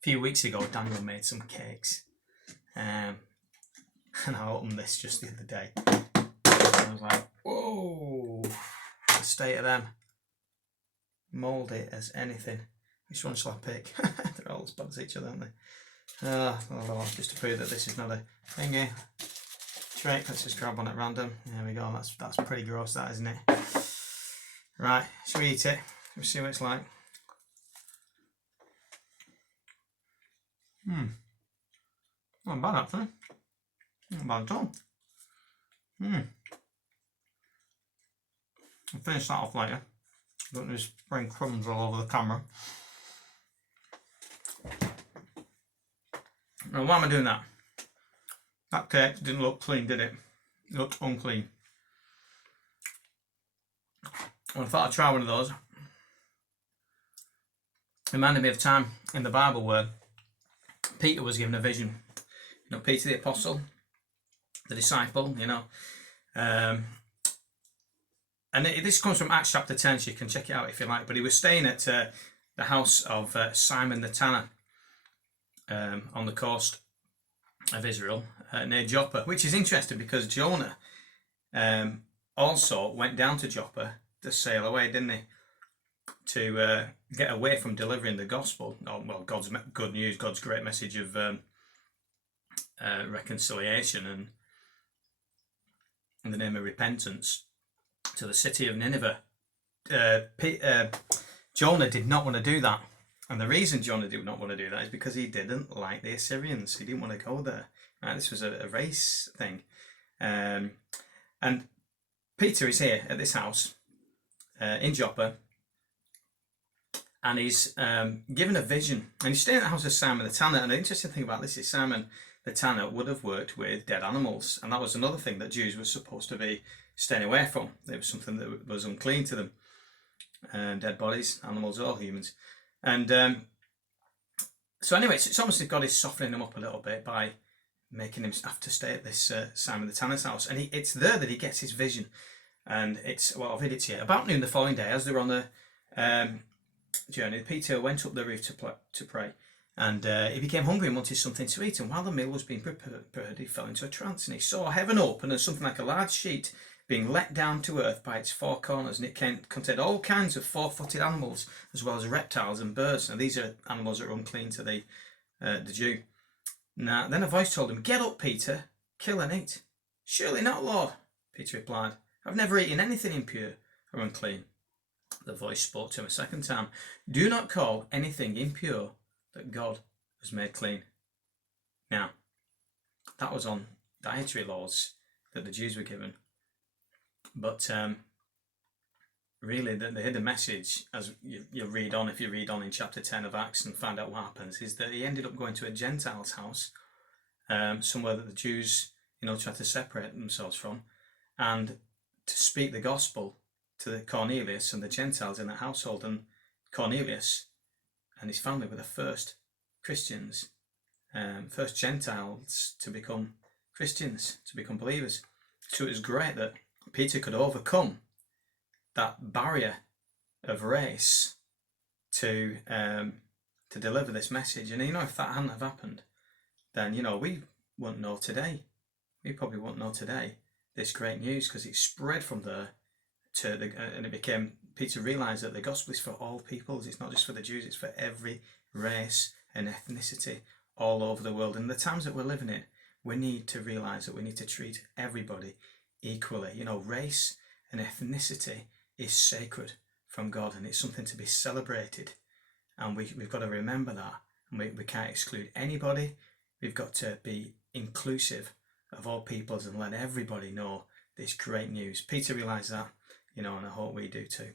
few weeks ago, Daniel made some cakes, and I opened this just the other day. I was like, whoa, the state of them. Mouldy as anything. Which one shall I pick? They're all as bad as each other, aren't they? Well, just to prove that this is not a thingy trick, let's just grab one at random. There we go, that's pretty gross, that, isn't it? Right, shall we eat it? Let's see what it's like. Not bad, actually. Not bad at all. I'll finish that off later. Don't just bring crumbs all over the camera. Now, why am I doing that? That cake didn't look clean, did it? It looked unclean. Well, I thought I'd try one of those. It reminded me of time in the Bible where Peter was given a vision. You know, Peter the apostle, the disciple, you know. And this comes from Acts chapter 10, so you can check it out if you like. But he was staying at the house of Simon the tanner on the coast of Israel, near Joppa, which is interesting because Jonah also went down to Joppa to sail away, didn't he? To get away from delivering the gospel. Oh, well, God's good news, God's great message of reconciliation and in the name of repentance to the city of Nineveh. Jonah did not want to do that. And the reason Jonah did not want to do that is because he didn't like the Assyrians. He didn't want to go there. Right? This was a race thing. And Peter is here at this house in Joppa. And he's given a vision. And he's staying at the house of Simon the tanner. And the interesting thing about this is Simon the tanner would have worked with dead animals. And that was another thing that Jews were supposed to be staying away from. It was something that was unclean to them. Dead bodies, animals, all humans. And so anyway, it's almost like God is softening him up a little bit by making him have to stay at this Simon the tanner's house. And it's there that he gets his vision. And it's, well, I'll read it to you. About noon the following day, as they were on the journey, Peter went up the roof to pray. And he became hungry and wanted something to eat. And while the meal was being prepared, he fell into a trance. And he saw heaven open and something like a large sheet being let down to earth by its four corners. And it contained all kinds of four-footed animals, as well as reptiles and birds. And these are animals that are unclean to the Jew. Now, then a voice told him, "Get up, Peter, kill and eat." "Surely not, Lord," Peter replied. "I've never eaten anything impure or unclean." The voice spoke to him a second time. "Do not call anything impure that God has made clean." Now, that was on dietary laws that the Jews were given. But really, the hidden message, as you read on, if you read on in chapter 10 of Acts and find out what happens, is that he ended up going to a Gentiles' house, somewhere that the Jews, tried to separate themselves from, and to speak the gospel to the Cornelius and the Gentiles in that household. And Cornelius and his family were the first Christians, first Gentiles to become Christians, to become believers. So it was great that Peter could overcome that barrier of race to deliver this message. And if that hadn't have happened, then we wouldn't know today. We probably wouldn't know today this great news, because it spread from there to and it became. Peter realised that the gospel is for all peoples. It's not just for the Jews. It's for every race and ethnicity all over the world. And the times that we're living in, we need to realise that we need to treat everybody equally. Race and ethnicity is sacred from God, and it's something to be celebrated. And we've got to remember that. And we can't exclude anybody. We've got to be inclusive of all peoples and let everybody know this great news. Peter realised that, and I hope we do too.